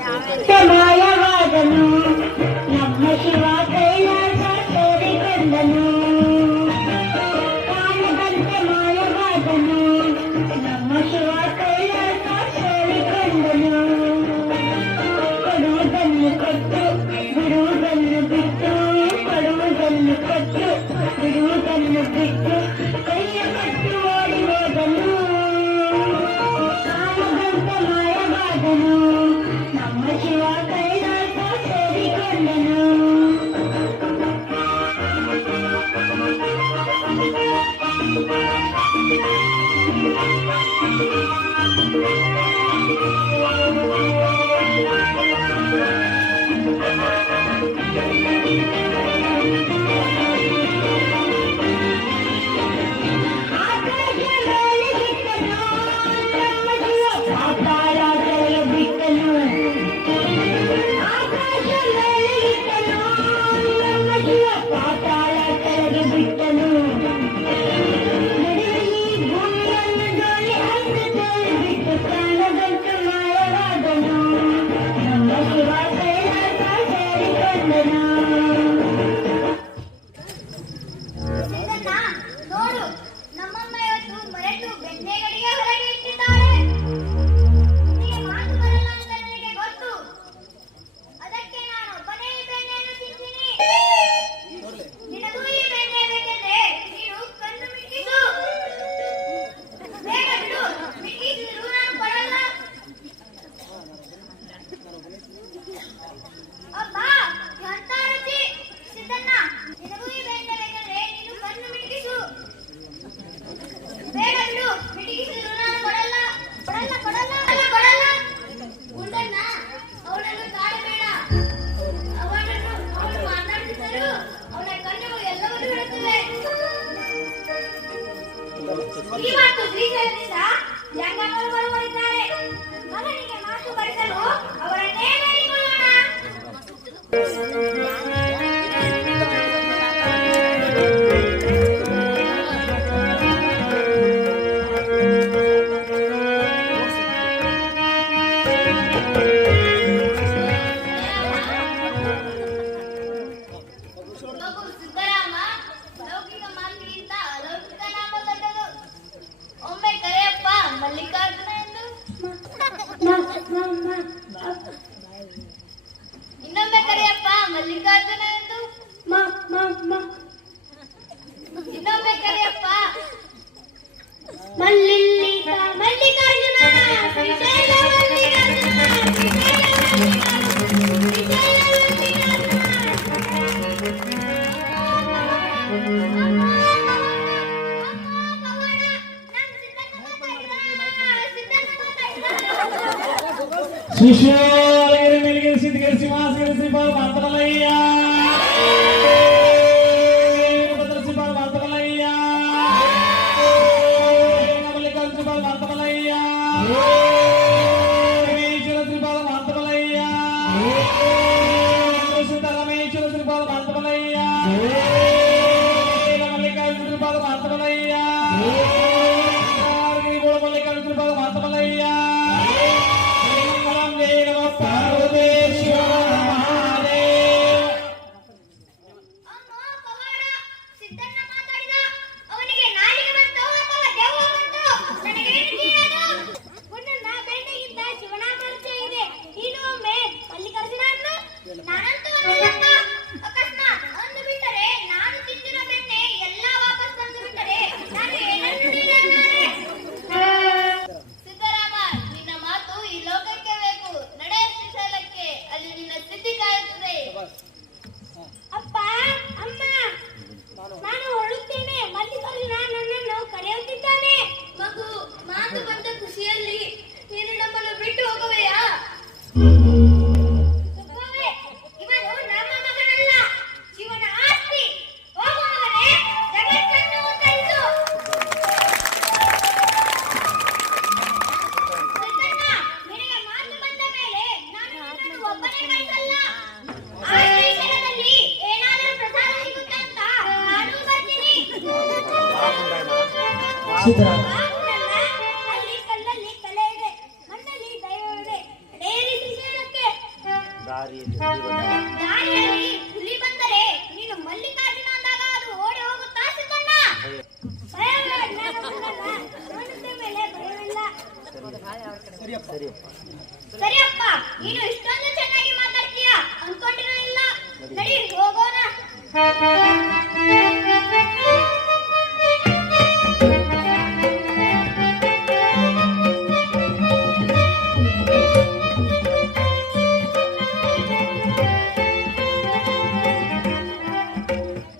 ಮಾಯವಾದನು ನಮ್ಮ ಶಿವ ಕೈಲಾಸ ಸೇರಿಕೊಂಡನು ಕಾಣದಂತೆ ಮಾಯವಾದನು ನಮ್ಮ ಶಿವ ಕೈಲಾಸ ಸೇರಿಕೊಂಡನು ಕೊಡುವುದನ್ನು ಕೊಟ್ಟು ಬಿಡುವುದನ್ನು ಬಿಟ್ಟು ಕೊಡುವುದನ್ನು ಕೊಟ್ಟು ಬಿಡುವುದನ್ನು ಬಿಟ್ಟು ಕೈಯ ಕೊಟ್ಟು ಓಡಿ ಹೋದನು ಕಾಣದಂತೆ ಮಾಯವಾದನು ನಮ್ಮ ಶಿವ ಕೈಲಾಸ ಸೇರಿಕೊಂಡನು ಶಿಷ್ಯರಿಗೆ ಮೇಲಿಗೆ ಸಿದ್ಧಗರಿಸಿ ಮಾಸಗರಿಸಿ ಬಾಳ ಮಾತಮಲ್ಲಯ್ಯ ಬದಲಿಸಿ ಬಾಳ ಮಾತಮಲ್ಲಯ್ಯ ಮಲ್ಲಿಕಾರ್ಜುನ ಬಾಳ ಮಾತಮಲ್ಲಯ್ಯ ರಮೇಶ್ವರ ಬಾಳ ಮಾತಮಲ್ಲಯ್ಯ ಸಿದ್ದರಾಮೇಶ್ವರ ಬಾಳ ಮಾತಮಲ್ಲಯ್ಯ ಮಲ್ಲಿಕಾರ್ಜುನ ಬಾಳ ಮಾತಮಲ್ಲಯ್ಯ ಮಲ್ಲಿಕಾರ್ಜುನ ಬಾಳ ಮಾತಮಲ್ಲಯ್ಯ ಅಲ್ಲಿ ಕಲ್ಲಲ್ಲಿ ಕಲೆ ಇದೆ, ಮಣ್ಣಲ್ಲಿ ದೈವವಿದೆ. ಡೇರಿ ಶ್ರೀಶೈಲಕ್ಕೆ ದಾರಿಯಲ್ಲಿ ಹುಲಿ ಬಂದರೆ ನೀನು ಮಲ್ಲಿಕಾರ್ಜುನ ಅಂದಾಗ ಅದು ಓಡಿ ಹೋಗುತ್ತಾ ಸಿದ್ದಣ್ಣ? ಭಯವಿಲ್ಲ, ಜ್ಞಾನ ಬಂದಲ್ಲ. ನೋಡಿದ ಮೇಲೆ ಭಯವಿಲ್ಲ. ಸರಿಯಪ್ಪ, ನೀನು ಇಷ್ಟೊಂದು ಚೆನ್ನಾಗಿ ಮಾತಾಡ್ತೀಯ ಅನ್ಕೊಂಡಿರಲಿಲ್ಲ. ನಡಿ ಹೋಗೋಣ.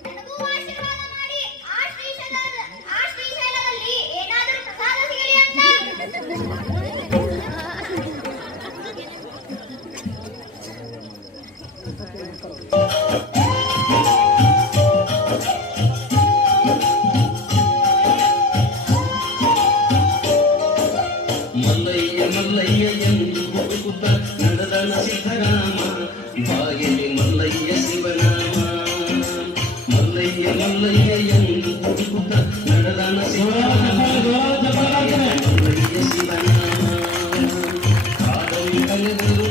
ನನಗೂ ಆಶೀರ್ವಾದ ಮಾಡಿ ಆ ಶ್ರೀಶೈಲದಲ್ಲಿ ಏನಾದರೂ ಪ್ರಸಾದ ಸಿಗಲಿ ಅಂತ. ಮಲ್ಲಯ್ಯ ಮಲ್ಲಯ್ಯ ಎಂದು ಹುಡುಕುತ್ತ ನಡೆದನ ಸಿದ್ದರಾಮ ಬಾಗಿಲಿ ಮಲ್ಲಯ್ಯ ಶಿವನಾಮ ಮಲ್ಲಯ್ಯ ಮಲ್ಲಯ್ಯ ಎಂದು ಹುಡುಕುತ್ತ ನಡೆದನ ಶಿವನಾಮ ಮಲ್ಲಯ್ಯ ಶಿವನಾಮ ಕಾಡಲಿ ಕಲೆದರು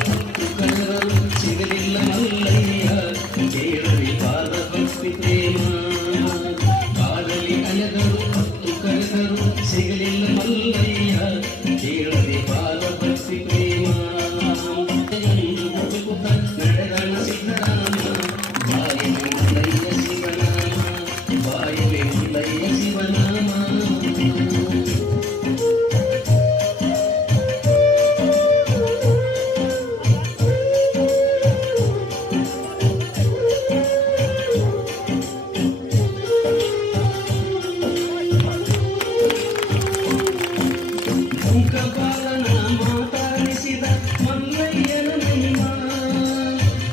ಕಲೆದರು ಸಿಗಲಿಲ್ಲ ಮಲ್ಲಯ್ಯ ಕೇಳಲಿ ಪಾದ ಭಕ್ತಿ ಪ್ರೇಮ ಕಾಡಲಿ ಅಲೆದರು ಕಲೆದರು ಸಿಗಲಿಲ್ಲ ಮಲ್ಲಯ್ಯ ಕೇಳದೆ ಪಾದ ಭಕ್ತಿ ಪ್ರೇಮ ಹುಡುಕುತ್ತ ನಡೆದಣ ಸಿದ್ದರಾಮ ಬಾಯಿಲೆ ಮಲ್ಲಯ್ಯ ಶಿವನಾಮ ಬಾಯಿಲೆ ಮಲ್ಲಯ್ಯ ಶಿವನಾಮ ಮುಖಪಾಲನ ಮಾತಾಡಿಸಿದ ಮಲ್ಲಯ್ಯನ ಮಹಿಮ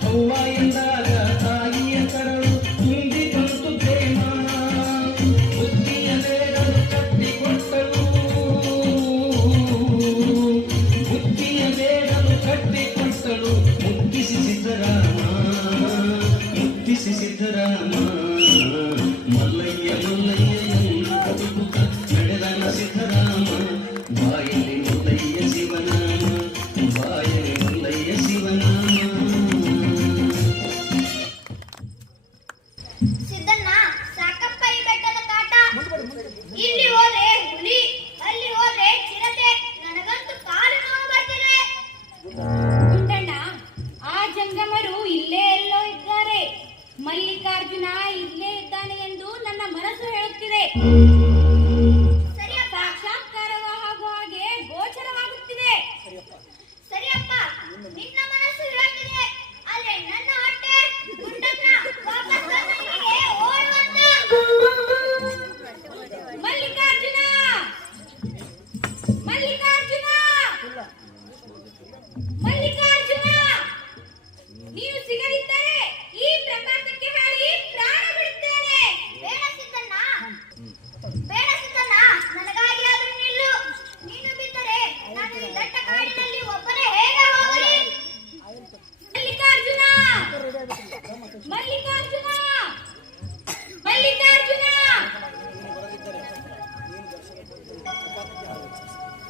ಅವ್ವ ಎಂದಾಗ ತಾಯಿಯ ಕರಳು ತುಂಬಿ ಬಂತು ಪ್ರೇಮ ಬುದ್ಧಿಯ ಬೇಡಲು ಕಟ್ಟಿಕೊಟ್ಟಳು ಬುದ್ಧಿಯ ಬೇಡಲು ಕಟ್ಟಿಕೊಟ್ಟಳು ಮುಟ್ಟಿಸಿ ಸಿದ್ದರಾಮ ಮುಟ್ಟಿಸಿ ಸಿದ್ದರಾಮ ಮಲ್ಲಯ್ಯ ಮಲ್ಲಯ್ಯ ಎಂದು ಹುಡುಕುತ್ತ ನಡೆದನ ಸಿದ್ದರಾಮ ಬಾಯಲ್ಲಿ ಮಲ್ಲಯ್ಯ ಶಿವನಾಮ ಬಾಯಲ್ಲಿ ಮಲ್ಲಯ್ಯ ಶಿವನಾಮ ಸಿದ್ದಣ್ಣ, ಸಾಕಪ್ಪ ಈ ಬೆಟ್ಟದ ಕಾಟ. ಇಲ್ಲಿ ಹೋದ್ರೆ ಹುಲಿ, ಅಲ್ಲಿ ಹೋದ್ರೆ ಚಿರತೆ. ನನಗಂತೂ ಕಾಲು ನೋವು ಬರ್ತಿದೆ. ಗುಂಡಣ್ಣ, ಆ ಜಂಗಮರು ಇಲ್ಲೇ ಎಲ್ಲೋ ಇದ್ದಾರೆ. ಮಲ್ಲಿಕಾರ್ಜುನ ಇಲ್ಲೇ ಇದ್ದಾನೆ ಎಂದು ನನ್ನ ಮನಸ್ಸು ಹೇಳುತ್ತಿದೆ. ಸರಿಯಪ್ಪ, ಸಾಕ್ಷಾತ್ಕಾರವಾಗುವ ಹಾಗೆ ಗೋಚರವಾಗುತ್ತಿದೆ. ಸರಿಯಪ್ಪ, ನಿನ್ನ ಮನಸ್ಸು ಹೇಳುತ್ತಿದೆ. ಆದ್ರೆ ನನ್ನ ಹೊಟ್ಟೆ ಗುಂಡಣ್ಣ ವಾಪಸ್ ನನ್ನ ಇಲ್ಲಿಗೆ ಓಡುವಂತ. ಮಲ್ಲಿಕಾರ್ಜುನ, ಮಲ್ಲಿಕಾರ್ಜುನ, ಮಲ್ಲಿಕಾರ್ಜುನ, ನೀನು ಸಿಗದಿದ್ದರೆ ಈ ಪ್ರಪಂಚಕ್ಕೆ ಹಾರಿ ಪ್ರಾಣ ಬಿಡುತ್ತೇನೆ. ಬೇಡ ಸಿದ್ದಣ್ಣ, ಬೇಡ ಸಿದ್ದಣ್ಣ, ನನಗಾಗಿ ಆದ್ರೂ ನಿಲ್ಲು. ನೀನು ಬಿದ್ದರೆ ನಾನು ಈ ದಟ್ಟ ಕಾಡಿನಲ್ಲಿ ಒಬ್ಬನೇ ಹೇಗೆ ಹೋಗಲಿ? ಮಲ್ಲಿಕಾರ್ಜುನ, ಮಲ್ಲಿಕಾರ್ಜುನ, ಮಲ್ಲಿಕಾರ್ಜುನ,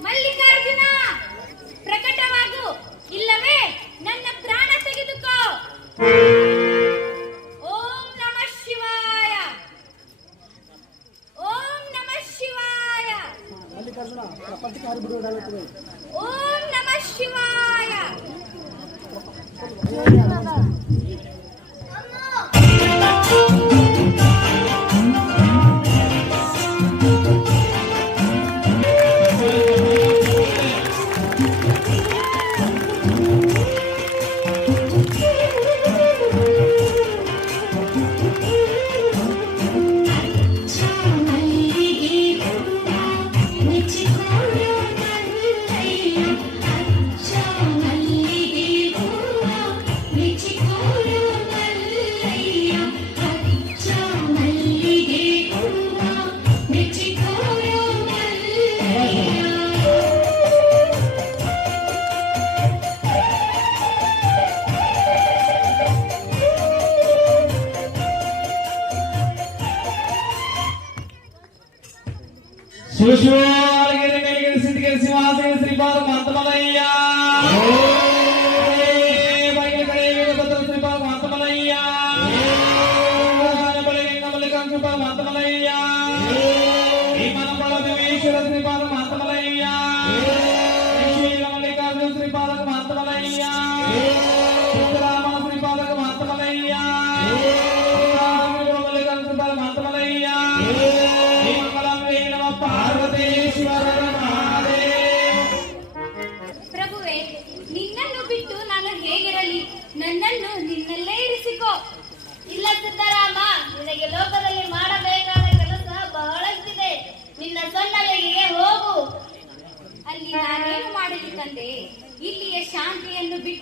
ಮಲ್ಲಿಕಾರ್ಜುನ, ಪ್ರಕಟವಾಗು, ಇಲ್ಲವೇ ನನ್ನ ಪ್ರಾಣ ತೆಗೆದುಕೋ. ಓಂ ನಮಃ ಶಿವಾಯ, ಓಂ ನಮಃ ಶಿವಾಯ, ಓಂ ನಮಃ ಶಿವಾಯ. ಶಿವಶಿವಗಿರಿ ಮೇಲಿಗಿರಿ ಸಿದ್ಧಗಿರಿ ಸಿಂಹಾಸನ ಶ್ರೀಪಾದ ಮಾತಮಲಯ್ಯ ಬಾಗಿಲ ಕಡೆಗೆ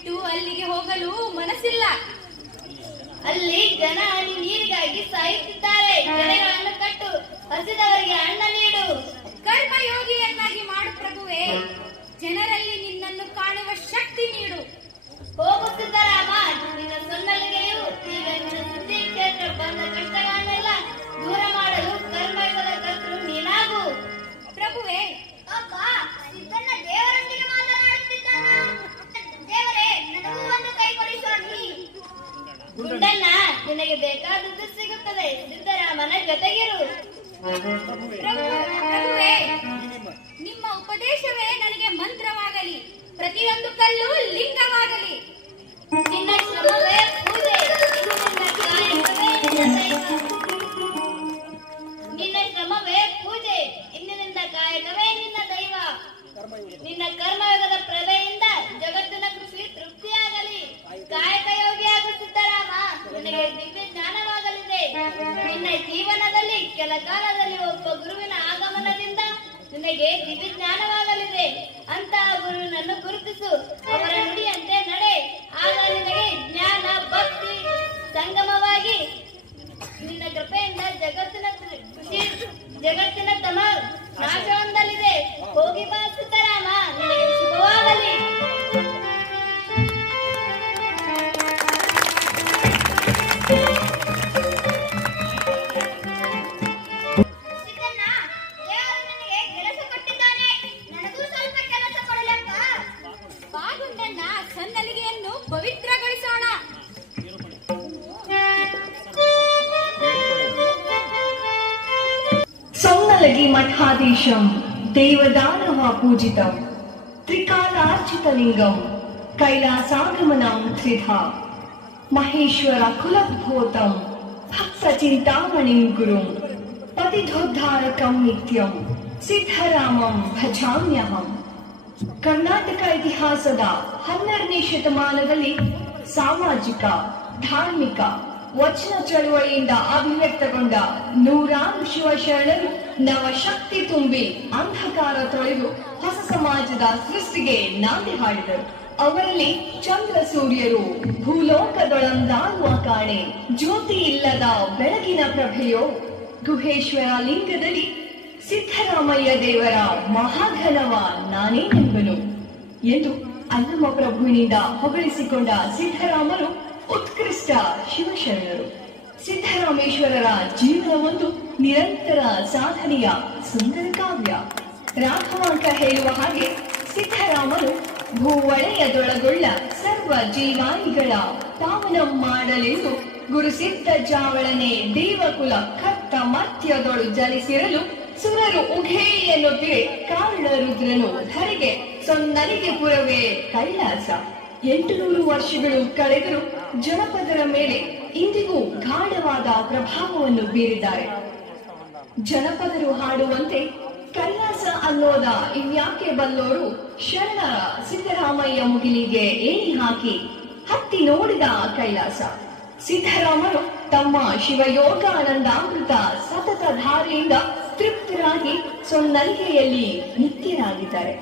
ಬಿಟ್ಟು ಅಲ್ಲಿಗೆ ಹೋಗಲು ಮನಸ್ಸಿಲ್ಲ. ಅಲ್ಲಿ ಜನ ನೀರಿಗಾಗಿ ಸಾಯುತ್ತಿದ್ದಾರೆ. ಕೆರೆಗಳನ್ನು ಕಟ್ಟು, ಹಸಿದವರಿಗೆ ಅನ್ನ ನೀಡು. ಕರ್ಮಯೋಗಿಯನ್ನಾಗಿ ಮಾಡು ಪ್ರಭುವೇ. ಜನರಲ್ಲಿ ನಿನ್ನನ್ನು ಕಾಣುವ ಶಕ್ತಿ ನೀಡು. ಹೋಗು ಸಿದ್ದರಾಮ, ನಿನ್ನ ಸೊನ್ನಲಿಗೆಯು ಈಗ ನಿನ್ನ ಸುದ್ದಿ ಕ್ಷೇತ್ರ ಬಂದ ಕಷ್ಟಗಳನ್ನೆಲ್ಲ ದೂರ ಮಾಡಲು ಕರ್ಮಯುಗದ ಕರ್ತೃ ನೀನಾಗು. ಪ್ರಭುವೇ, ಅಪ್ಪ, ಸಿದ್ದಣ್ಣ ದೇವರೊಂದಿಗೆ ಮಾತನಾಡುತ್ತಿದ್ದಾನ. ದೇವರೇ, ನನಗೂ ಒಂದು ಕೈ ಕೊಡಿ ಸ್ವಾಮಿ. ಗುಂಡಣ್ಣ, ನಿನಗೆ ಬೇಕಾದದ್ದು ಸಿಗುತ್ತದೆ. ಸಿದ್ದರಾಮನ ಜೊತೆಗಿರು. ಪ್ರಭುವೇ, ನಿಮ್ಮ ಉಪದೇಶವೇ ನನಗೆ ಮಂತ್ರವಾಗಲಿ, ಪ್ರತಿಯೊಂದು ಕಲ್ಲು ಲಿಂಗವಾಗಲಿ. ನಿನ್ನ ಶ್ರಮವೇ ಪೂಜೆ, ನಿನ್ನ ಕಾಯಕವೇ ನಿನ್ನ ದೈವ. ನಿನ್ನ ಶ್ರಮವೇ ಪೂಜೆ, ಇಂದಿನಿಂದ ಕಾಯಕವೇ ನಿನ್ನ ದೈವ. ನಿನ್ನ ಕರ್ಮಯೋಗದ ಪ್ರಭೆಯಿಂದ ಜಗತ್ತಿನ ಕೃಷಿ ತೃಪ್ತಿಯಾಗಲಿ. ಕಾಯಕ ಯೋಗಿಯಾಗು ಸಿದ್ದರಾಮ, ನಿನಗೆ ದಿವ್ಯ ಜ್ಞಾನವಾಗಲಿದೆ. ನಿನ್ನ ಜೀವನದಲ್ಲಿ ಕೆಲ ಕಾಲದಲ್ಲಿ ಒಬ್ಬ ಗುರುವಿನ ಆಗಮನದಿಂದ ನಿನಗೆ ದಿವ್ಯ ಜ್ಞಾನವಾಗಲಿದೆ. ಅಂತಹ ಗುರುವಿನನ್ನು ಗುರುತಿಸು, ಅವರ ನುಡಿಯಂತೆ ನಡೆ. ಆಗ ನಿನಗೆ ಜ್ಞಾನ ಭಕ್ತಿ ಸಂಗಮವಾಗಿ ನಿನ್ನ ಕೃಪೆಯಿಂದ ಜಗತ್ತಿನ ತಮ ನಾಶ ಹೊಂದಲಿದೆ. ಹೋಗಿ ಬಾ ಸಿದ್ದರಾಮ, ನಿನಗೆ ಶುಭವಾಗಲಿ. ಸಿದ್ದಣ್ಣ, ದೇವರು ನನಗೆ ಕೆಲಸ ಕೊಟ್ಟಿದ್ದಾನೆ. ನನಗೂ ಸ್ವಲ್ಪ ಕೆಲಸ ಕೊಡಲಪ್ಪ. ಬಾ ಗುಂಡಣ್ಣ, ಸನ್ನಲಿಗೆಯನ್ನು ಪವಿತ್ರಗೊಳಿಸೋಣ. ಸೊನ್ನಲಗಿ ಮಠಾಧೀಶಂ ದೇವದಾನವ ಪೂಜಿತಂ ತ್ರಿಕಾಲಾರ್ಚಿತಲಿಂಗಂ ಕೈಲಾಸಾಗಮನಂ ತ್ರಿಧಾ ಮಹೇಶ್ವರ ಕುಲಭೂತಂ ಭಕ್ತ ಚಿಂತಾಮಣಿಂ ಗುರುಂ ಪತಿಧೋದ್ಧಾರಕಂ ನಿತ್ಯಂ ಸಿದ್ಧರಾಮಂ ಭಜಾಮ್ಯಹಂ. ಕರ್ನಾಟಕ ಇತಿಹಾಸದ 12ನೇ ಶತಮಾನದಲ್ಲಿ ಸಾಮಾಜಿಕ, ಧಾರ್ಮಿಕ, ವಚನ ಚಳುವಳಿಯಿಂದ ಅಭಿವ್ಯಕ್ತಗೊಂಡ ನೂರಾರು ಶಿವಶರಣರು ನವಶಕ್ತಿ ತುಂಬಿ ಅಂಧಕಾರ ತೊಳೆದು ಹೊಸ ಸಮಾಜದ ಸೃಷ್ಟಿಗೆ ನಾಂದಿ ಹಾಡಿದರು. ಅವರಲ್ಲಿ ಚಂದ್ರ ಸೂರ್ಯರು ಭೂಲೋಕದೊಳಂದಾಗುವ ಕಾಣೆ, ಜ್ಯೋತಿ ಇಲ್ಲದ ಬೆಳಗಿನ ಪ್ರಭೆಯೋ ಗುಹೇಶ್ವರ ಲಿಂಗದಲ್ಲಿ ಸಿದ್ದರಾಮಯ್ಯ ದೇವರ ಮಹಾಘನವ ನಾನೇನೆಂಬನು ಎಂದು ಅಲ್ಲಮ ಪ್ರಭುವಿನಿಂದ ಹೊಗಳಿಸಿಕೊಂಡ ಸಿದ್ದರಾಮರು ಉತ್ಕೃಷ್ಟ ಶಿವಶರಣರು. ಸಿದ್ದರಾಮೇಶ್ವರರ ಜೀವನವೊಂದು ನಿರಂತರ ಸಾಧನೆಯ ಸುಂದರ ಕಾವ್ಯ. ರಾಘವಾಂಕ ಹೇಳುವ ಹಾಗೆ ಸಿದ್ದರಾಮರು ಭೂವಳೆಯದೊಳಗೊಳ್ಳ ಸರ್ವ ಜೀವಾಯಿಗಳ ಪಾವನ ಮಾಡಲೆಂದು ಗುರುಸಿದ್ಧ ಜಾವಳನೆ ದೇವಕುಲ ಕತ್ತ ಮಧ್ಯದೊಳು ಜಲಿಸಿರಲು ಸುರರು ಉಘೇ ಎನ್ನುತ್ತಿರೆ ಕಾರಣ ರುದ್ರನು ಧರೆಗೆ ಸೊನ್ನಲಿಗೆ ಪುರವೇ ಕೈಲಾಸ. 800 ವರ್ಷಗಳು ಕಳೆದರೂ ಜನಪದರ ಮೇಲೆ ಇಂದಿಗೂ ಗಾಢವಾದ ಪ್ರಭಾವವನ್ನು ಬೀರಿದ್ದಾರೆ. ಜನಪದರು ಹಾಡುವಂತೆ ಕೈಲಾಸ ಅನ್ನೋದ ಇನ್ಯಾಕೆ ಬಲ್ಲೋರು ಶರಣರ ಸಿದ್ದರಾಮಯ್ಯ ಮುಗಿಲಿಗೆ ಏಣಿ ಹಾಕಿ ಹತ್ತಿ ನೋಡಿದ ಕೈಲಾಸ. ಸಿದ್ದರಾಮರು ತಮ್ಮ ಶಿವಯೋಗ ಆನಂದಾಮೃತ ಸತತ ಧಾರೆಯಿಂದ ತೃಪ್ತರಾಗಿ ಸೊನ್ನಲಿಗೆಯಲ್ಲಿ ನಿತ್ಯರಾಗಿದ್ದಾರೆ.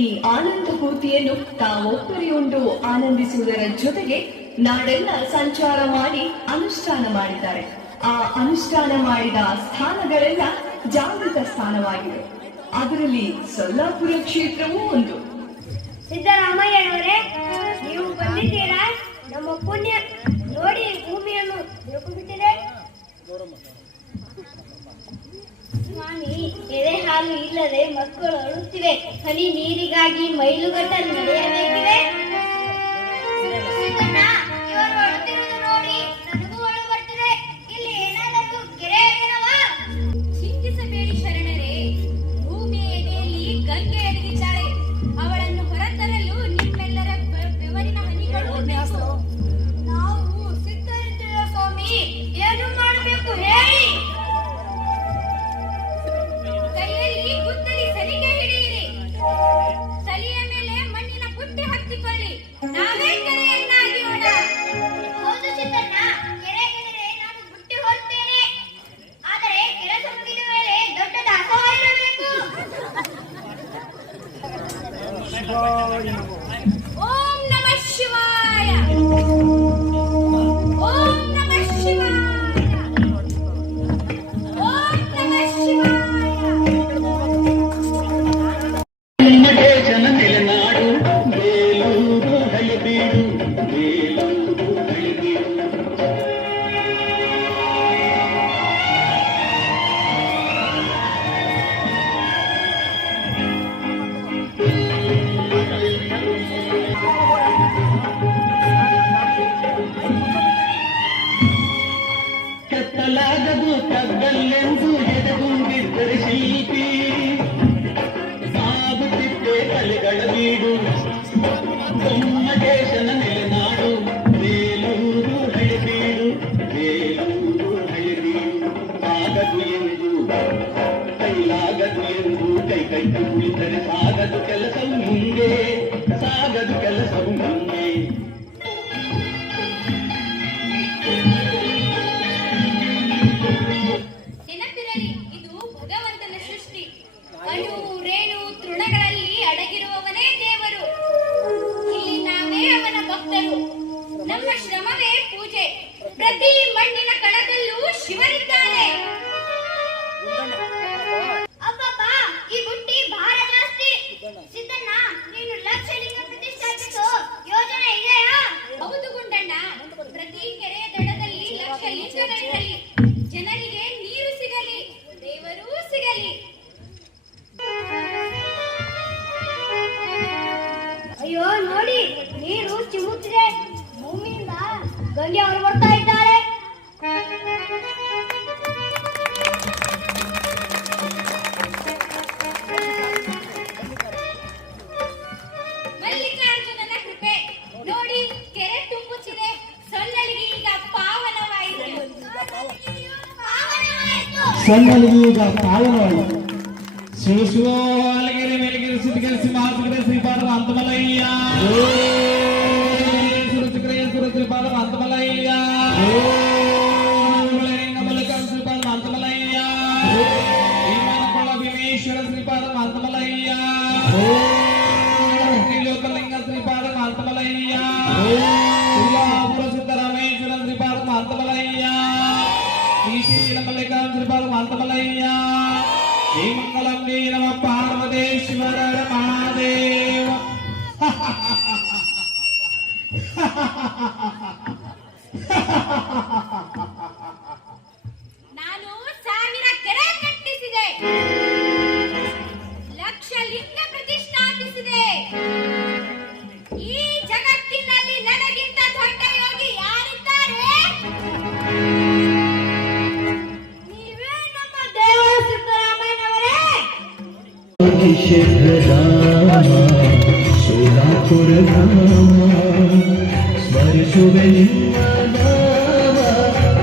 ಈ ಆನಂದಭೂತಿಯನ್ನು ತಾವೊಬ್ಬರಿಯುಂಡು ಆನಂದಿಸುವುದರ ಜೊತೆಗೆ ನಾಡೆಲ್ಲ ಸಂಚಾರ ಮಾಡಿ ಅನುಷ್ಠಾನ ಮಾಡಿದ್ದಾರೆ. ಆ ಅನುಷ್ಠಾನ ಮಾಡಿದ ಸ್ಥಾನಗಳೆಲ್ಲ ಜಾಗೃತ ಸ್ಥಾನವಾಗಿವೆ. ಅದರಲ್ಲಿ ಸೊಲ್ಲಾಪುರ ಕ್ಷೇತ್ರವೂ ಒಂದು. ಸಿದ್ದರಾಮಯ್ಯನವರೇ, ನೀವು ಬಂದಿದ್ದೀರಾ? ನಮ್ಮ ಪುಣ್ಯ ನೋಡಿ ಭೂಮಿಯನ್ನು ಬಿರುಕುಬಿಟ್ಟಿದೆ. ಸ್ವಾಮಿ, ಎದೆ ಹಾಲು ಇಲ್ಲದೆ ಮಕ್ಕಳು ಅಳುತ್ತಿವೆ. ಹನಿ ನೀರಿಗಾಗಿ ಮೈಲುಗಟ್ಟ ನಡೆಯಬೇಕಿದೆ. ಸಿದ್ದಣ್ಣ, ಇವರು ಅಳುತ್ತಿರುವುದು ನೋಡಿ ನನಗೂ ಅಳು ಬರ್ತಿದೆ. ಇಲ್ಲಿ ಏನಾದರೂ ಕೆರೆ ಏನವಾ? ಚಿಂತಿಸಬೇಡಿ ಶರಣರೇ, ಭೂಮಿಯ ಎದೆಯಲ್ಲಿ ಗಂಗೆ ಅಡಗಿದ್ದಾಳೆ. ಅವಳನ್ನು ಹೊರತರಲು ನಿಮ್ಮೆಲ್ಲರ ಬೆವರಿನ ಹನಿಗಳು ಬೇಕು. ನಾವು ಸಿದ್ಧರಿದ್ದೇವೆ ಸ್ವಾಮಿ. ಏನು ಮಾಡಬೇಕು ಹೇಳಿ? ಕೈಯಲ್ಲಿ ಗುದ್ದಲಿ ಸಲಿಗೆ ಹಿಡಿಯಿರಿ. ತಲೆಯ ಮೇಲೆ ಮಣ್ಣಿನ ಪುಟ್ಟಿ ಹತ್ತಿಕೊಳ್ಳಿ. ನಾವೇ ಕೆರೆಯನ್ನಾಗಿಯೋಣ. ಹೌದು ಸಿದ್ದಣ್ಣ, ಕೆರೆಗೆಳೆದರೆ ನಾನು ಬಿಟ್ಟು ಹೋಗ್ತೇನೆ. ಆದರೆ ಕೆಲಸ ಮುಗಿದ ಮೇಲೆ ದೊಡ್ಡ ದಾಸೋಹ ಇರಬೇಕು. ಓಂ ನಮಃ ಶಿವಾಯ. ಮೇಲೂರು ಹಳೆಬೀಡು. ಕೆತ್ತಲಾಗದು ಕಗ್ಗಲ್ಲೆಂದು ಎದೆಗುಂದಿದ್ದರೆ ಶಿಲ್ಪಿ, ಸಾಗುತ್ತಿದ್ದೆ ಕಲೆಗಳ ಬೀಡು, ಗೊಮ್ಮಟೇಶನ ನೆಲೆನಾಡು ಬೇಲೂರು ಹಳೆಬೀಡು, ಬೇಲೂರು ಹಳೆಬೀಡು. ಆಗದು ಎಂದು ಕೈಲಾಗದು ಎಂದು ಕೈ ಕಟ್ಟಿ ಕುಳಿತರೆ ಸಾಗದು ಕೆಲಸವು ಮುಂದೆ, ಸಾಗದು ಕೆಲಸವು ಮುಂದೆ. ನೆನಪಿರಲಿ, ಇದು ಭಗವಂತನ ಸೃಷ್ಟಿ. ಅಣು ರೇಣು ತೃಣಗಳಲ್ಲಿ ಅಡಗಿರುವವನೇ ದೇವರು. ಇಲ್ಲಿ ನಾವೇ ಅವನ ಭಕ್ತರು. ನಮ್ಮ ಶ್ರಮವೇ ಪೂಜೆ. ಪ್ರತಿ ಮಣ್ಣಿನ ಕಣದಲ್ಲೂ ಶಿವನಿದ್ದಾನೆ. ಅಬ್ಬಬ್ಬ, ಈ ಬುಟ್ಟಿ ಭಾರ ಜಾಸ್ತಿ. ಸಿದ್ದಣ್ಣ, ನೀನು ಲಕ್ಷಲಿಂಗ ಪ್ರತಿಷ್ಠಾಪಿಸೋ ಯೋಜನೆ ಇದೆಯಾ? ಹೌದು ಗುಂಡಣ್ಣ, ಪ್ರತಿ ಕೆರೆಯ ದಡದಲ್ಲಿ ಲಕ್ಷ ಲಿಂಗಗಳಿರಲಿ. ಜನರಿಗೆ ನೀರು ಸಿಗಲಿ, ದೇವರೂ ಸಿಗಲಿ. ಅಯ್ಯೋ ನೋಡಿ, ನೀರು ಚಿಮ್ಮುತ್ತಿದೆ. ಭೂಮಿಯಿಂದ ಗಂಗೆ ಅವರು ಬರ್ತಾ ಇದ್ದಾರೆ. ಮಲ್ಲಿಕಾರ್ಜುನನ ಕೃಪೆ ನೋಡಿ, ಕೆರೆ ತುಂಬುತ್ತಿದೆ. ಸೊನ್ನಲಿಗೆ ಈಗ ಪಾವನವಾಯಿತು. ಸಣ್ಣಲಿಗೀಗ ಪಾವನವಾಯಿತು. ಶಿವ ಶಿವ ಅಲಗಿರಿ ಮೇಲಗಿರಿ ಸಿದ್ಧಗಿರಿ ಸಿಂಹಾಸಗಿರಿ ಶ್ರೀಪಾದ ಅಂತಮಲಯ್ಯ, ಸುರ ಶ್ರೀಪಾದ ಅಂತಮಲಯ್ಯ, ಮಲ್ಲಿಕ ಶ್ರೀಪಾದ ಅಂತಮಲಯ್ಯ, ಭೀಮನಕೊಳ ಭೀಮೇಶ್ವರ ಶ್ರೀಪಾದ ಅಂತಮಲಯ್ಯ, ತ್ರಿಲೋಕಲಿಂಗ ಶ್ರೀಪಾದ ಅಂತಮಲಯ್ಯ, ತುಲಾಪುರ ಸಿದ್ದರಾಮೇಶ್ವರ ಶ್ರೀಪಾದ ಅಂತಮಲಯ್ಯ, ಶ್ರೀಶೈಲ ಮಲ್ಲಿಕ ಶ್ರೀಪಾದ ಅಂತಮಲಯ್ಯ, ಶ್ರೀಮಂಗಲಂಬಿ ನಮ ಪಾರ್ವತೇಶ್ವರ ಮಹಾದೇವ. ನಾನು 1000 ಕೆರೆ ಕಟ್ಟಿಸಿದೆ, ಲಕ್ಷ ಲಿಂಗ ಪ್ರತಿಷ್ಠಾಪಿಸಿದೆ. ಈ ಜಗತ್ತಿನಲ್ಲಿ ನನಗಿಂತ ದೊಡ್ಡ ಯೋಗಿ ಯಾರಿದ್ದಾರೆ? ನೀವೇ ನಮ್ಮ ದೇವರ ಸಿದ್ದರಾಮಯ್ಯನವರೇ. ಶರಣರಾಮ ಸೋಲಾಪುರ ಧಾಮ ಸ್ಮರಿಸುವೆ ನಿಮ್ಮ ನಾಮ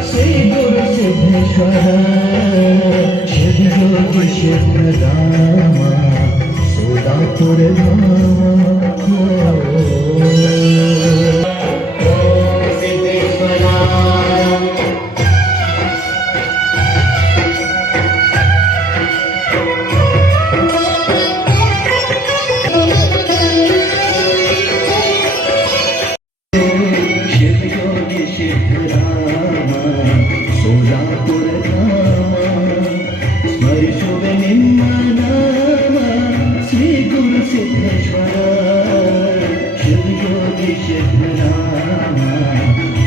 ಶ್ರೀ ಗುರು ಸಿದ್ದೇಶ್ವರ ಶಿವಯೋಗಿ ಶರಣರಾಮ ಸೋಲಾಪುರ ಧಾಮ. ಸಿದ್ದೇಶ್ವರ ಶಿವಯೋಗಿ ಸಿದ್ದರಾಮ ಸೋಲಾಪುರ ಧಾಮ ಸ್ಮರಿಸುವೆ ನಿಮ್ಮ ನಾಮ ಶ್ರೀ ಗುರು ಸಿದ್ದೇಶ್ವರ ಶಿವಯೋಗಿ ಸಿದ್ದರಾಮ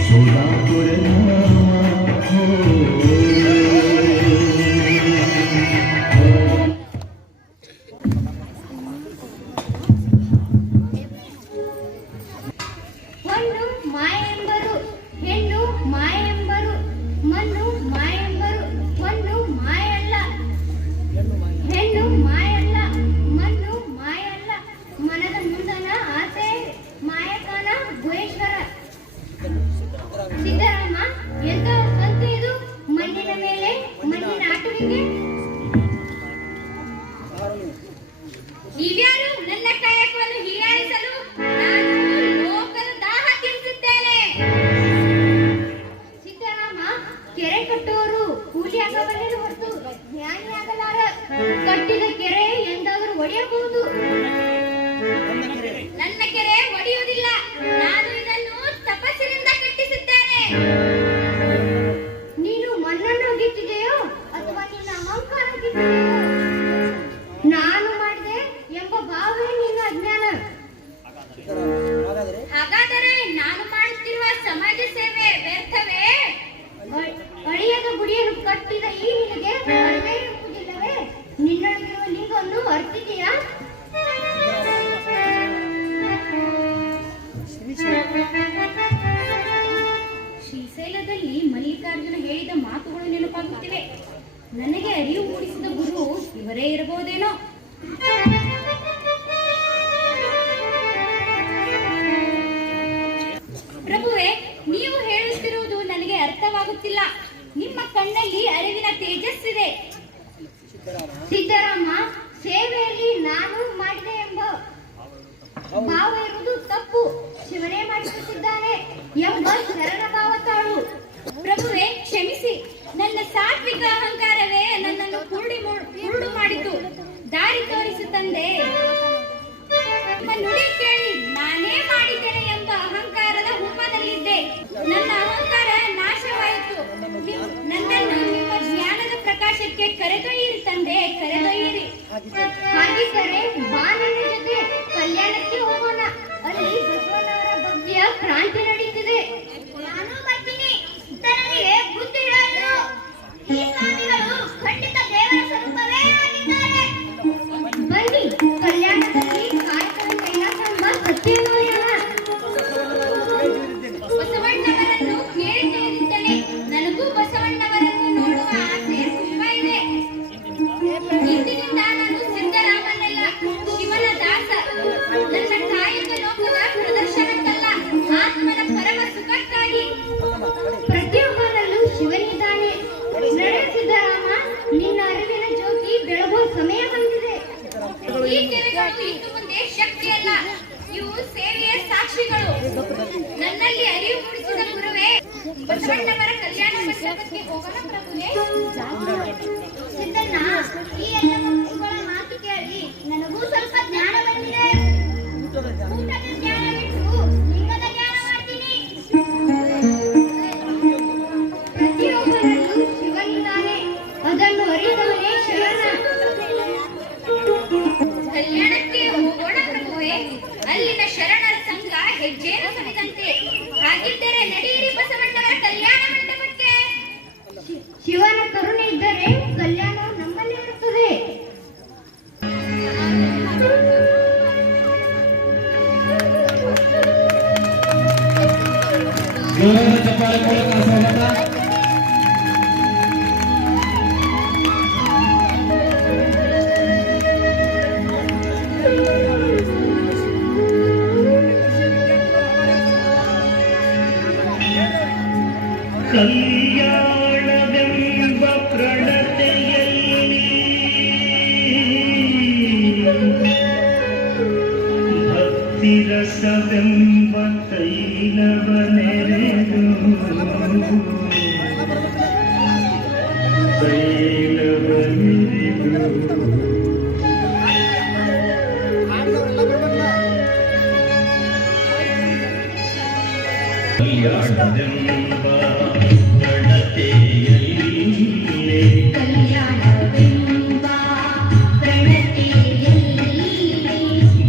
ಸೋಲಾಪುರ ಧಾಮ. ಮಣ್ಣು ಮಾಯೆಂಬರು, ಹೆಣ್ಣು ಮಾಯೆಂಬರು, ಮಣ್ಣು ಮಾಯೆಂಬರು, ಮಣ್ಣು ಮಾಯಲ್ಲ. ಹೆಣ್ಣು ಮಾಯಲ್ಲ, ಮಣ್ಣು ಮಾಯಲ್ಲ. ಮನದ ಮುಂದನ ಆಸೆ ಮಾಯಕನ ಗುಹೇಶ್ವರ. ಸಿದ್ದರಾಮ, ಎಂತ ಸಂತು ಇದು? ಮಣ್ಣಿನ ಮೇಲೆ ಮಣ್ಣಿನ ಆಟವಿಗೆ. ಇವ್ಯಾರು ನನ್ನ ಕಾಯಕವನ್ನು ಹೀಯಾಳಿಸಲು? ನಾನು ಲೋಕದ ದಾಹ ತೀರಿಸುತ್ತೇನೆ. ಶ್ರೀಶೈಲದಲ್ಲಿ ಮಲ್ಲಿಕಾರ್ಜುನ ಹೇಳಿದ ಮಾತುಗಳು ನೆನಪಾಗುತ್ತಿವೆ. ನನಗೆ ಅರಿವು ಮೂಡಿಸಿದ ಗುರು ಇವರೇ ಇರಬಹುದೇನೋ. ಪ್ರಭುವೆ, ನೀವು ಹೇಳುತ್ತಿರುವುದು ನನಗೆ ಅರ್ಥವಾಗುತ್ತಿಲ್ಲ. ನಿಮ್ಮ ಕಣ್ಣಲ್ಲಿ ಅರಿವಿನ ತೇಜಸ್ಸಿದೆ. ಸಿದ್ದರಾಮ, ಸೇವೆಯಲ್ಲಿ ನಾನು ಮಾಡಿದೆ ಎಂಬ ಭಾವ ಇರುವುದು ತಪ್ಪು. ಶಿವನೇ ಮಾಡಿಸುತ್ತಿದ್ದಾನೆ ಎಂಬ ಶರಣ ಭಾವ ತಾಳು. ಪ್ರಭುವೆ, ಕ್ಷಮಿಸಿ. ನನ್ನ ಸಾತ್ವಿಕ ಅಹಂಕಾರವೇ ನನ್ನನ್ನು ಕುರುಡು ಮಾಡಿತು. ದಾರಿ ತೋರಿಸು ತಂದೆ. ನಿಮ್ಮ ನುಡಿ ಕೇಳಿ ನಾನೇ ಮಾಡಿದ್ದೇನೆ ಎಂಬ ಅಹಂಕಾರದ ಹುಮ್ಮದಲ್ಲಿದ್ದೆ. ನನ್ನ ಅಹಂಕಾರ ನಾಶವಾಯಿತು. ನನ್ನನ್ನು ನಿಮ್ಮ ಜ್ಞಾನದ ಪ್ರಕಾಶಕ್ಕೆ ಕರೆದೊಯ್ಯಿರಿ ತಂದೆ, ಕರೆದೊಯ್ಯಿರಿ. ಹಾಗಿದ್ದರೆ ಬಾ ನನ್ನ ಜೊತೆ ಕಲ್ಯಾಣಕ್ಕೆ ಹೋಗೋಣ. ಅಲ್ಲಿ ಬಸವಣ್ಣವರ ಭವ್ಯ ಕ್ರಾಂತಿ ನಡೀತಿದೆ. ನಾನು ಬರ್ತೀನಿ. ನನಗೆ ಬುದ್ಧಿ ಹೇಳಲು ಈ ಸ್ವಾಮಿಗಳು ಖಂಡಿತ ದೇವರ ಸ್ವರೂಪವೇ ಆಗಿದ್ದಾರೆ. ಬನ್ನಿ, ಕಲ್ಯಾಣದಲ್ಲಿ ಕಾರ್ಯಕ್ರಮ ಕೈಲಾಸ ಎಂಬ ಸತ್ಯವನ್ನು ಅರಿಯೋಣ. ಬಸವಣ್ಣವರನ್ನು ಕೇಳಿ ತಿಳಿದಿದ್ದೇನೆ. ನನಗೂ ಬಸವಣ್ಣವರನ್ನು ನೋಡುವ ಆಸೆ ತುಂಬಾ ಇದೆ. ಇಂದಿನಿಂದ ನಾನು ಸಿದ್ದರಾಮನಲ್ಲ, ಶಿವನ ದಾಸ. ನನ್ನ ಕಾಯಕ ಲೋಕದ ಪ್ರದರ್ಶನಕ್ಕಲ್ಲ, ಆತ್ಮನ ಪರಮ ಸುಖಕ್ಕಾಗಿ. ಪ್ರತಿಯೊಬ್ಬರಲ್ಲೂ ಶಿವನಿದ್ದಾನೆ. ನಡೆ ಸಿದ್ದರಾಮ, ನಿನ್ನ ಅರಿವಿನ ಜ್ಯೋತಿ ಬೆಳಗುವ ಸಮಯ ಬಂದಿದೆ. ಈ ಕೆರೆಗಳು ಇನ್ನು ಮುಂದೆ ಶಕ್ತಿಯಲ್ಲ, ಇವು ಸೇವೆಯ ಸಾಕ್ಷಿಗಳು. ನನ್ನಲ್ಲಿ ಅರಿವು ಮೂಡಿಸಿದ ಗುರುವೇ, ಬಸವಣ್ಣವರ ಕಲ್ಯಾಣ ಮಂಟಪಕ್ಕೆ ಹೋಗೋಣ ಪ್ರಭುವೇ. ಸಿದ್ದಣ್ಣ, ಈ ಎಲ್ಲ ಮಕ್ಕಳ ಮಾತು ಕೇಳಿ ನನಗೂ ಸ್ವಲ್ಪ ಜ್ಞಾನ ಬಂದಿದೆ. ಊಟದ ಜ್ಞಾನ ಬಿಟ್ಟು ಲಿಂಗದ ಜ್ಞಾನ ಮಾಡ್ತೀನಿ. ಪ್ರತಿಯೊಬ್ಬರಲ್ಲೂ ಶಿವನಿದ್ದಾನೆ. ಅದನ್ನು ಅರಿತವನೇ ಶರಣ. ಕಲ್ಯಾಣಕ್ಕೆ ಹೋಗೋಣ ಪ್ರಭುವೇ. ಅಲ್ಲಿನ ಶರಣರ ಸಂಘ ಹೆಜ್ಜೆಯನ್ನು ಸರಿದಂತೆ. ಹಾಗಿದ್ದರೆ ನಡೆಯಿರಿ ಬಸವಣ್ಣವರ ಕಲ್ಯಾಣ ಮಂಟಪಕ್ಕೆ. ಶಿವನ ಕರುಣೆ ಇದ್ದರೆ ಕಲ್ಯಾಣ ನಮ್ಮಲ್ಲಿ ಇರುತ್ತದೆ. ಜೋರಾದ ಚಪ್ಪಾಳೆ ಮೂಲಕ ಸ್ವಾಗತ. ಕಲ್ಯಾಣವೆಂಬ ಪ್ರಣತೆಯಲ್ಲಿ ಭಕ್ತಿರಸವೆಂಬ ತೈಲವನೆರೆದು ಕಲ್ಯಾಣವೆಂಬ ಪ್ರಣತೆಯಲ್ಲಿ ಕಲ್ಯಾಣವೆಂಬ ಪ್ರಣತಿಯಲ್ಲಿ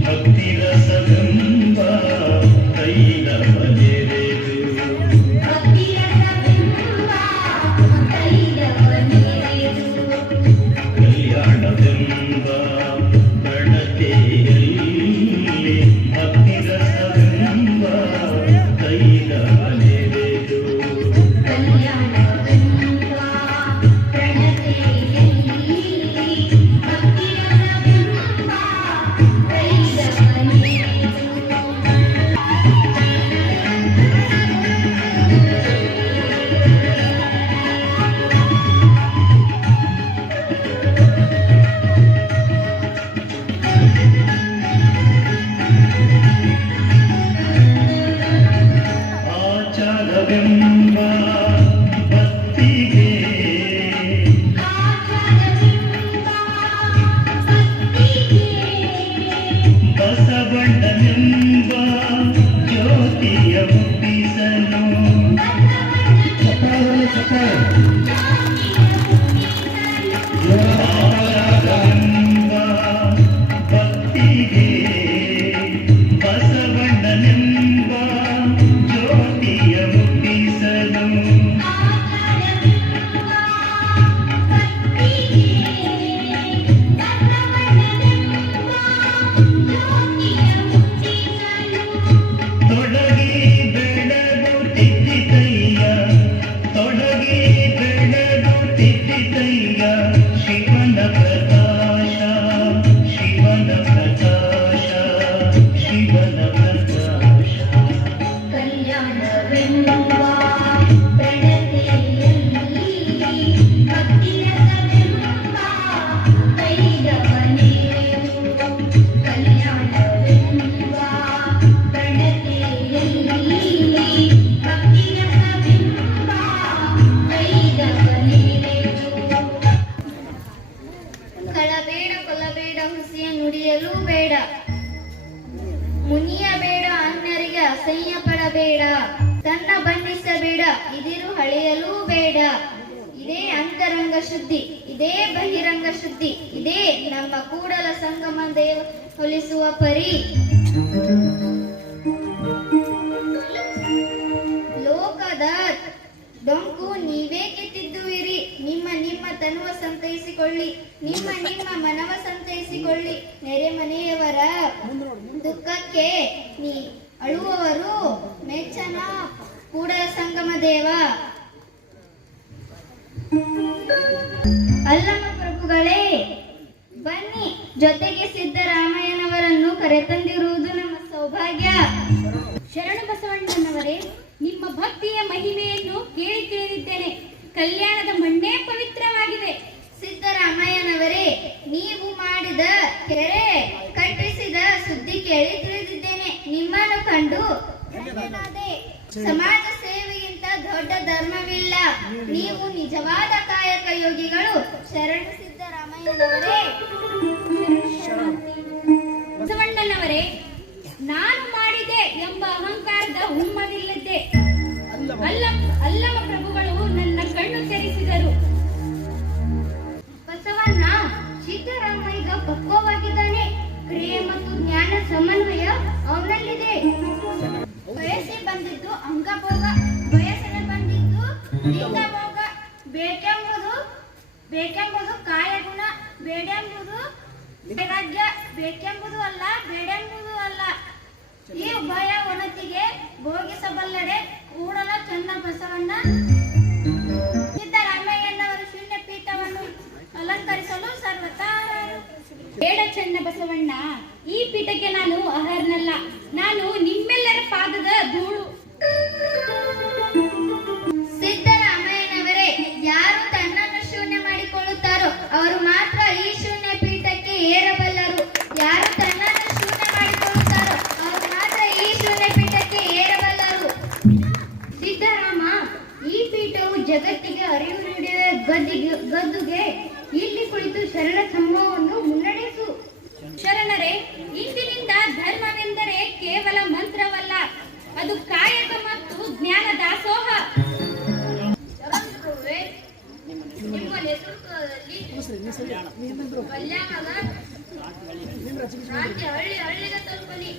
ಭಕ್ತಿರಸವೆಂಬ ತೈಲವನೆರೆದು ಭಕ್ತಿರಸವೆಂಬ ತೈಲವನೆರೆದು ಕಲ್ಯಾಣವೆಂಬ ಪ್ರಣತೆಯಲ್ಲಿ ಭಕ್ತಿರಸವೆಂಬ ತೈಲವನೆರೆದು ಕಲ್ಯಾಣವೆಂಬ ಪ್ರಣತಿಯಲ್ಲಿ ಭಕ್ತಿರಸವೆಂಬ ತೈಲವನೆರೆದು. ಆಚಾರವೆಂಬ ಭಕ್ತಿಗೆ ಬಸವಣ್ಣನೆಂಬ ಜ್ಯೋತಿಯ ಹುಟ್ಟಿಸಲು ಚಪ್ಪಾಳೆ ಚಪ್ಪಾಳೆ. ಆಚಾರವೆಂಬ ಭಕ್ತಿಗೆ ಬಸವಣ್ಣನೆಂಬ ಜ್ಯೋತಿಯ ಹುಟ್ಟಿಸಲು ತೊಡಗಿ ಕಲ್ಯಾಣವೆಂಬ ಪ್ರಣತೆಯಲ್ಲಿ ಭಕ್ತಿರಸವೆಂಬ ಕೈದವನೇನು ಕಲ್ಯಾಣವೆಂಬ ಪ್ರಣತೆಯಲ್ಲಿ ಭಕ್ತಿರಸವೆಂಬ ಕೈದವನೇನು ಕಳಬೇಡ ಕೊಲ್ಲಬೇಡ ಹುಸಿಯ ನುಡಿಯಲು ಬೇಡ ಮುನಿಯಬೇಡ ಅನ್ಯರಿಗೆ ಅಸಹ್ಯ ಪಡಬೇಡ ತನ್ನ ಬಣ್ಣಿಸಬೇಡ ಇದಿರು ಹಳೆಯಲೂ ಬೇಡ ಇದೇ ಅಂತರಂಗ ಶುದ್ಧಿ ಇದೇ ಬಹಿರಂಗ ಶುದ್ಧಿ ಇದೇ ನಮ್ಮ ಕೂಡಲ ಸಂಗಮ ದೇವ ಹೊಲಿಸುವ ಪರಿ ಲೋಕದ ಡೊಂಕು ನೀವೇಕೆ ತಿದ್ದುವಿರಿ ನಿಮ್ಮ ನಿಮ್ಮ ತನುವ ಸಂತೈಸಿಕೊಳ್ಳಿ ನಿಮ್ಮ ನಿಮ್ಮ ಮನವ ಸಂತೈಸಿಕೊಳ್ಳಿ ನೆರೆಮನೆಯವರ ದುಃಖಕ್ಕೆ ನೀ ಅಳುವವರು ಮೆಚ್ಚನ ಕೂಡಲ ಸಂಗಮ ದೇವ ಅಲ್ಲಮ್ಮ ಪ್ರಭುಗಳೇ ಬನ್ನಿ ಜೊತೆಗೆ ಸಿದ್ದರಾಮಯ್ಯನವರನ್ನು ಕರೆತಂದಿರುವುದು ನಮ್ಮ ಸೌಭಾಗ್ಯ. ಶರಣು ಬಸವಣ್ಣನವರೇ, ನಿಮ್ಮ ಭಕ್ತಿಯ ಮಹಿಮೆಯನ್ನು ಕೇಳಿ ತಿಳಿದಿದ್ದೇನೆ. ಕಲ್ಯಾಣದ ಮಣ್ಣೇ ಪವಿತ್ರವಾಗಿದೆ. ಸಿದ್ದರಾಮಯ್ಯನವರೇ, ನೀವು ಮಾಡಿದ ಕೆರೆ ಕಟ್ಟಿಸಿದ ಸುದ್ದಿ ಕೇಳಿ ತಿಳಿದಿದ್ದೇನೆ. ನಿಮ್ಮನ್ನು ಕಂಡು ಧನ್ಯನಾದೆ. ಸಮಾಜ ಸೇವೆಗಿಂತ ದೊಡ್ಡ ಧರ್ಮವಿಲ್ಲ. ನೀವು ನಿಜವಾದ ಕಾಯಕ ಯೋಗಿಗಳು. ಶರಣು ಸಿದ್ದರಾಮಯ್ಯನವರೇ. ಬಸವಣ್ಣನವರೇ, ನಾನು ಮಾಡಿದೆ ಎಂಬ ಅಹಂಕಾರದ ಹುಮ್ಮದಿಲ್ಲದೆ ಅಲ್ಲಮ ಪ್ರಭುಗಳು ನನ್ನ ಕಣ್ಣು ತೆರೆಸಿದರು. ಬಸವಣ್ಣ ಸಿದ್ದರಾಮಯ್ಯ ಪಕ್ವವಾಗಿದ್ದಾನೆ. ಕ್ರಿಯೆ ಮತ್ತು ಜ್ಞಾನ ಸಮನ್ವಯ ಅವನಲ್ಲಿದೆ. ಬಯಸಿ ಬಂದಿದ್ದು ಅಂಗಭೋಗ, ಬಯಸದೆ ಬಂದಿದ್ದು ಲಿಂಗಭೋಗ. ಬೇಕೆಂಬುದು ಕಾಯಗುಣ, ಬೇಡೆಂಬುದು ವೈರಾಗ್ಯ. ಬೇಕೆಂಬುದು ಅಲ್ಲ, ಬೇಡೆಂಬುದು ಅಲ್ಲ. ಈ ಉಭಯ ಒನತಿಗೆ ಭೋಗಿಸಬಲ್ಲಡೆ ಕೂಡಲ ಚನ್ನ ಬಸವಣ್ಣ ಸಿದ್ದರಾಮಯ್ಯನವರು ಶೂನ್ಯ ಪೀಠವನ್ನು ಅಲಂಕರಿಸಲು ಸರ್ವತಾ ಬೇಡ ಚನ್ನ ಬಸವಣ್ಣ, ಈ ಪೀಠಕ್ಕೆ ನಾನು ಅರ್ಹನಲ್ಲ. ನಾನು ನಿಮ್ಮೆಲ್ಲರ ಪಾದದ ಧೂಳು. ಸಿದ್ದರಾಮಯ್ಯನವರೇ, ಯಾರು ತನ್ನನ್ನು ಶೂನ್ಯ ಮಾಡಿಕೊಳ್ಳುತ್ತಾರೋ ಅವರು ಮಾತ್ರ ಈ ಶೂನ್ಯ ಪೀಠಕ್ಕೆ ಏರಬಲ್ಲರು. ಯಾರು ತನ್ನನ್ನು ಶೂನ್ಯ ಮಾಡಿಕೊಳ್ಳುತ್ತಾರೋ ಅವರು ಮಾತ್ರ ಈ ಶೂನ್ಯ ಪೀಠಕ್ಕೆ ಏರಬಲ್ಲರು. ಸಿದ್ದರಾಮ, ಈ ಪೀಠವು ಜಗತ್ತಿಗೆ ಅರಿವು ನೀಡುವ ಗದ್ದುಗೆ. ಇಲ್ಲಿ ಕುಳಿತು ಶರಣ ಸಮೂಹವನ್ನು ಮುನ್ನಡೆಸು. ಶರಣರೇ, ಇಂದಿನಿಂದ ಧರ್ಮವೆಂದರೆ ಕೇವಲ ಮಂತ್ರವಲ್ಲ, ಅದು ಕಾಯಕ ಮತ್ತು ಜ್ಞಾನ ದಾಸೋಹ. ನಿಮ್ಮ ನೇತೃತ್ವದಲ್ಲಿ ಕಲ್ಯಾಣದ ಕ್ರಾಂತಿ ಹಳ್ಳಿ ಹಳ್ಳಿಗೆ ತಲುಪಲಿ.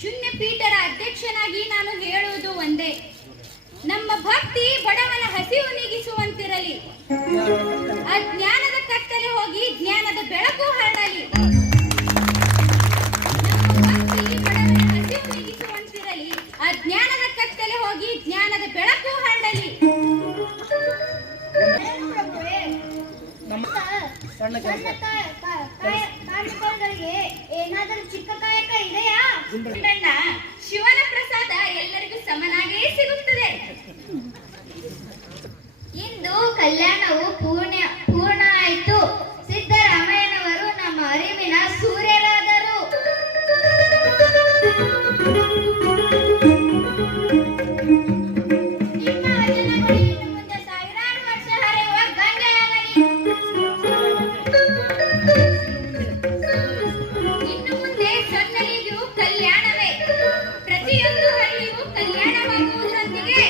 ಶೂನ್ಯ ಪೀಠರ ಅಧ್ಯಕ್ಷನಾಗಿ ನಾನು ಹೇಳುವುದು ಒಂದೇ: ನಮ್ಮ ಭಕ್ತಿ ಬಡವನ ಹಸಿವು ನೀಗಿಸುವಂತಿರಲಿ. ಅಜ್ಞಾನದ ಕತ್ತಲೆ ಹೋಗಿ ಜ್ಞಾನದ ಬೆಳಕು ಹರಡಲಿ. ನಮ್ಮ ಭಕ್ತಿ ಬಡವನ ಹಸಿವು ನೀಗಿಸುವಂತಿರಲಿ. ಅಜ್ಞಾನದ ಕತ್ತಲೆ ಹೋಗಿ ಜ್ಞಾನದ ಬೆಳಕು ಹರಡಲಿ. ಕಾರ್ಯಕ್ರಮಗಳಿಗೆ ಏನಾದರೂ ಚಿಕ್ಕ ಕಾಯಕ ಇದೆಯಾ? ಶಿವನ ಪ್ರಸಾದ ಎಲ್ಲರಿಗೂ ಸಮನಾಗೇ ಸಿಗುತ್ತದೆ. ಇಂದು ಕಲ್ಯಾಣವು ಪೂರ್ಣ ಆಯಿತು. ಸಿದ್ದರಾಮಯ್ಯನವರು ನಮ್ಮ ಅರಿವಿನ ಸೂರ್ಯರಾದರು. ನಿಮ್ಮ ವಚನಗಳು ಇನ್ನು ಮುಂದೆ ಸಾವಿರಾರು ವರ್ಷ ಹರಿಯುವ ಗಂಗೆಯಾಗಲಿ. ಇನ್ನು ಮುಂದೆ ಸೊನ್ನಲಿಗೂ ಕಲ್ಯಾಣವೇ. ಪ್ರತಿಯೊಂದು ಹಳ್ಳಿಯೂ ಕಲ್ಯಾಣವಾಗುವುದರೊಂದಿಗೆ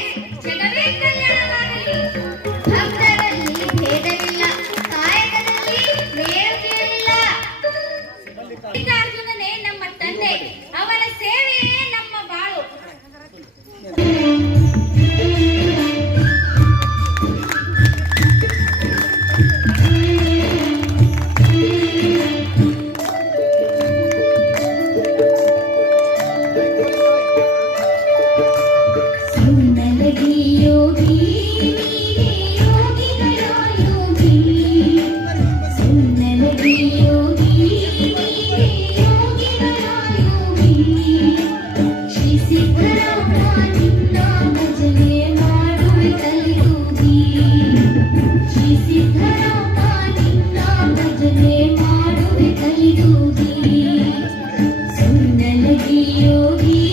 ಜಗವೇ ಕಲ್ಯಾಣವಾಗಲಿ. ಭಕ್ತರಲ್ಲಿ ಭೇದವಿಲ್ಲ. ಯೋಗಿ ಯೋಗಿ